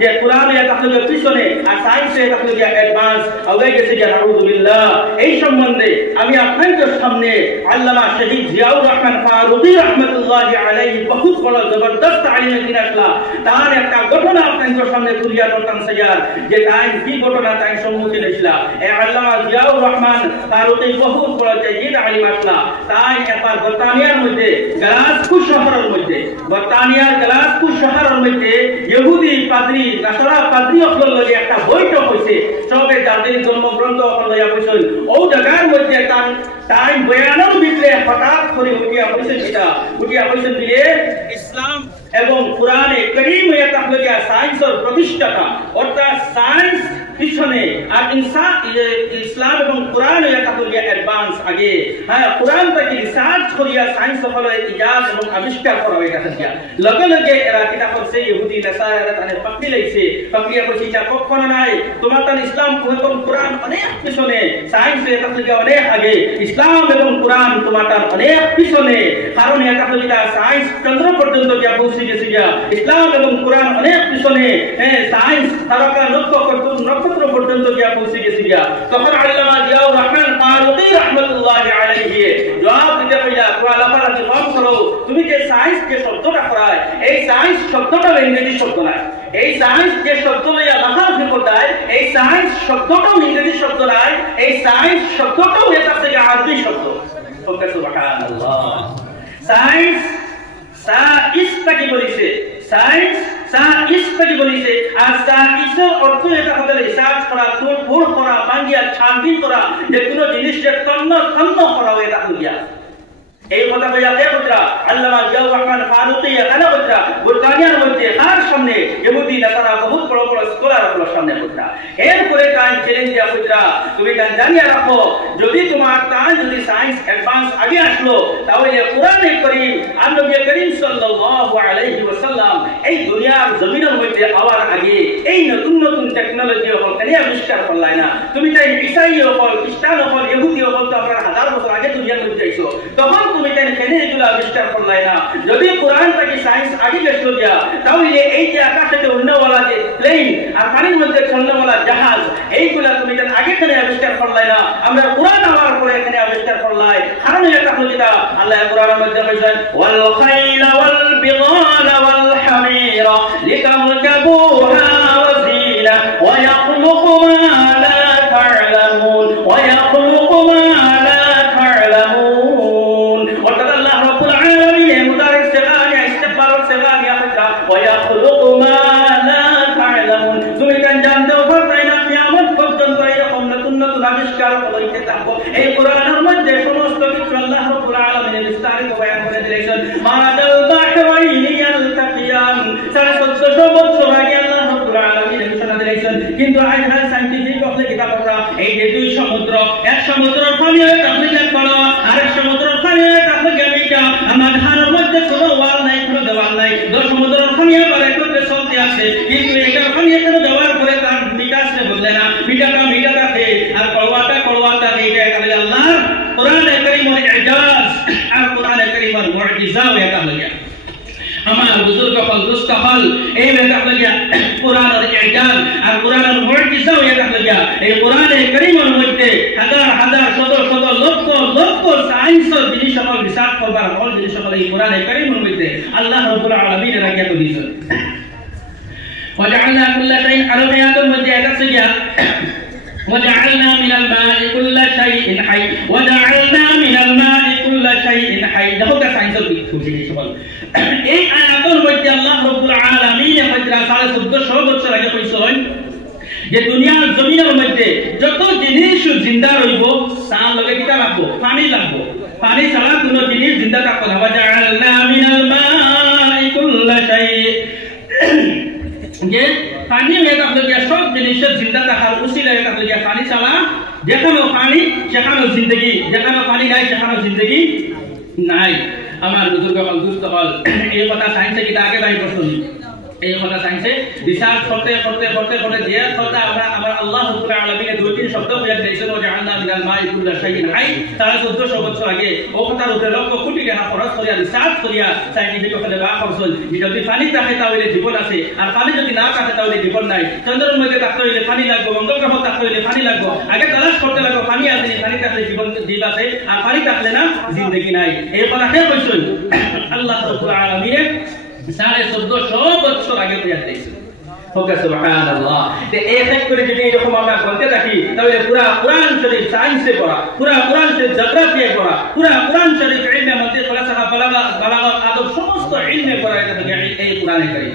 যে কোরআন এটা হলো পিছনে আর সায়েন্স এটা হলো অ্যাডভান্স আগে গেছে যে আলহামদুলিল্লাহ। এই সম্বন্ধে আমি আপনাদের সামনে আল্লামা শহীদ জিয়াউর রহমান ফারুকী রাহমাতুল্লাহি আলাইহি বহুত বড় জবরদস্ত আলিমের দিন আসলা তার একটা ঘটনা আপনাদের সামনে তুলে ধরতাম স্যার যে তাই কি ঘটনা তাই সম্মুখীন হইছিল। এই আল্লামা জিয়াউর রহমান ফারুকী বহুত বড় জাহিদ আলিম আসলা তাই একবার বর্তানিয়ার মধ্যে গ্লাসগো শহরের মধ্যে বর্তানিয়ার গ্লাসগো শহরের মধ্যে ইহুদি পাদ্রী নাসারা পাদ্রী অকল লগে একটা বৈঠক হইছে সবে তাদের ধর্মগ্রন্থ অকল লইয়া বসেন ও জায়গার মধ্যে তাই বয়ানের ভিতরে হঠাৎ করে উঠিয়া হইছে দিয়ে ইসলাম এবং কোরআনে কারীম এটা হলো সায়েন্সের প্রতিষ্ঠাতা অর্থাৎ সায়েন্স পিছনে আর ইসলাম এবং কোরআন এটা হলো অ্যাডভান্স আগে। হ্যাঁ, কোরআন থেকে রিসার্চ করিয়া সায়েন্স হলো ইজাজ এবং আবিষ্কার করা এটা থাকে লগে লগে এরা কিতা করছে ইহুদি নাসারা এরা তানে পাকড়ি লাইছে পাকড়িয়া কইছে এটা কখনো নাই তোমার তান ইসলাম এবং কোরআন অনেক পিছনে সায়েন্স এটা হলো অনেক আগে ইসলাম এবং কোরআন তোমার তার অনেক পিছনে কারণ এটা হলো সায়েন্স চন্দ্র পর্যন্ত গিয়া পৌঁছে গেছে ইসলাম এবং কোরআন অনেক পিছনে সায়েন্স তারকা নক্ষত্র পর্যন্ত গিয়া পৌঁছে গেছে তখন আল্লামা জিয়াউর রহমান ফারুকী রাহমাতুল্লাহি আলাইহি জবাব দিতে কইলা কোয়ালাফারা কি কম করো তুমি যে সায়েন্স যে শব্দটা করায় এই সায়েন্স শব্দটা ইংরেজি শব্দ না এই সায়েন্স যে শব্দ লইয়া বাহার বিপদায় এই সায়েন্স শব্দটাও ইংরেজি শব্দ নয় এই সায়েন্স শব্দটাও এটা থেকে আরবি শব্দ সুবহানাল্লাহ। সায়েন্স সাইন্সটাকে বলিছে সায়েন্স সাইন্সটাকে বলিছে আর সায়েন্সের অর্থ এটা হলো রিসার্চ করা তোড়ফোড় করা বাঙ্গিয়া ছানবিন করা যে কোনো জিনিসের তন্ন করা এটা হইয়া এই কথা কইয়া কে পুত্রা আল্লামা জিয়াউর রহমান ফারুকী এখানে পুত্রা বুরকানিয়ার মধ্যে তার সামনে ইহুদি নাসারা বহুত বড় বড় স্কলারগুলোর সামনে পুত্রা এরপরে তাই চ্যালেঞ্জ দিয়া পুত্রা তুমি জানিয়ে রাখো যদি তোমার যদি সায়েন্স অ্যাডভান্স আগে আসলো তাহলে কোরআনে কারীম আর নবী করিম সাল্লাল্লাহু আলাইহি ওয়াসাল্লাম এই দুনিয়ার জমিনের মধ্যে আওয়ার আগে এই নতুন নতুন টেকনোলজি হল কেন আবিষ্কার করলাই না তুমি তাই ইসাই হল খ্রিস্টান হল ইহুদি হল তো আমরা হাজার বছর আগে দুনিয়ার মধ্যে আইছো তখন তুমি তাই কেন এগুলো আবিষ্কার করলাই না যদি কোরআন থেকে সায়েন্স আগে গেছিল তাহলে এই যে আকাশে উড়নেওয়ালা যে প্লেন আর পানির মধ্যে চলনেওয়ালা জাহাজ এইগুলা তুমি তাই আগে কেন আবিষ্কার করলাই না আমরা কোরআন আবার পরে এখানে আবিষ্কার করলাই কারণ এটা হলো যেটা আল্লাহ কোরআনের মধ্যে বলেছেন ওয়াল খাইলা ওয়াল বিগালা ওয়াল হামিরা লিতারকাবুহা ওয়া জিনা ওয়া ইয়াখলুকু মা লা তা'লামুন ওয়া ইয়াখলুকু মা লা তা'লামুন অর্থাৎ আল্লাহ রাব্বুল আলামিন এই মুদারিস সেগানিয়া ইস্তিকবালুর সেগানিয়া ফিতরা ওয়া ইয়াখলুকু মা লা তা'লামুন তুমি কেন জানতেও পারতাই না কিয়ামত পর্যন্ত এরকম নতুন নতুন আবিষ্কার হইতে থাকবে। এই কোরআনের মধ্যে সমস্ত কিছু আল্লাহ রাব্বুল আলামিন বিস্তারিত বয়ান করে দিয়েছেন মারাদাল বাহরাইনি ইয়ালতাকিয়ান 1400 বছর আগে আল্লাহ রাব্বুল আলামিন ঘোষণা দিয়েছেন কিন্তু আজ সায়েন্টিফিক হলে কিতাব পড়া এই যে দুই সমুদ্র এক সমুদ্রের পানি তাহলে পড়ো আর এক সমুদ্রের পানি তাহলে গেমিটা আমার ধারের মধ্যে কোনো ওয়াল নাই কোনো দেওয়াল নাই দুই সমুদ্রের পানি পরে করতে চলতে আছে কিন্তু এটা পানি কোনো দেওয়ার পরে তার মিটাসে বদলে না মিটাটা থাকে আর কড়ওয়াটা এইটা এখানে আল্লাহ কোরআনে কারীমের ইজাজ আর কোরআনে কারীমের মুজিজা এটা হলো আমার বুজুর্গ হল দুষ্ট হল এই এটা হলো কোরআনের ইজাজ আর কোরআনের মুজিজা এটা হলো এই কোরআনে কারীমের মধ্যে হাজার হাজার শত শত লক্ষ সায়েন্সের জিনিস সকল রিসার্চ করবার হল জিনিস সকল এই কোরআনে কারীমের মধ্যে আল্লাহ রাব্বুল আলামিন রাখিয়া দিয়েছেন وجعلنا كل شيء عربيات مجيئة وجعلنا من الماء كل شيء حي وجعلنا من الماء كل شيء حي দেখো কা সায়েন্সের কিছু জিনিস বল এই আয়াতের মধ্যে আল্লাহ রাব্বুল আলামিন হযরত 1450 বছর আগে কইছেন যে দুনিয়ার জমিনের মধ্যে যত জিনিস জিন্দা রইব তার লগে কিটা রাখবো পানি লাগবো পানি ছাড়া কোনো জিনিস জিন্দা থাকবে না وجعلنا من الماء كل شيء যে পানি এটা হলো সব জিনিসের জিন্দা থাকার উসিলা এটা হলো পানি ছাড়া যেখানে পানি সেখানে জিন্দেগি যেখানে পানি নাই সেখানে জিন্দেগি নাই। আমার বুজুর্গ হল দুস্থ হল এই কথা সায়েন্সে কি আগে বাই করছনি এই কথা সাইন্সে রিসার্চ করতে করতে করতে করতে যে কথা আমরা আল্লাহ রাব্বুল আলামিনের দুই তিন শব্দ হয়ে দিয়েছেন ও জাহান্না মিনাল মাই কুল্লা শাইইন হাই তারা 1400 বছর আগে ও কথার উপরে লক্ষ কোটি টাকা খরচ করিয়া রিসার্চ করিয়া সাইন্টিফিক ভাবে বা করছেন যে যদি পানি থাকে তাহলে জীবন আছে আর পানি যদি না থাকে তাহলে জীবন নাই চন্দ্রের মধ্যে থাকতে হইলে পানি লাগবে মঙ্গল গ্রহে থাকতে হইলে পানি লাগবে আগে তালাশ করতে লাগবে পানি আছে পানি থাকলে জীবন জীব আছে আর পানি থাকলে না জিন্দেগি নাই এই কথা কে কইছেন আল্লাহ রাব্বুল আলামিনের 1450 বছর আগে হয়ে দিয়েছে ওকে সুবহানাল্লাহ তে এক করে যদি এরকম আমরা বলতে থাকি তাহলে পুরো কোরআন শরীফ সায়েন্সে পড়া পুরো কোরআন শরীফ জিওগ্রাফিতে পড়া পুরো কোরআন শরীফ ইলমে মন্তিক ফালসাফা বালাগাত আদব সমস্ত ইলমে পড়া এটা এই কোরআনে কারীম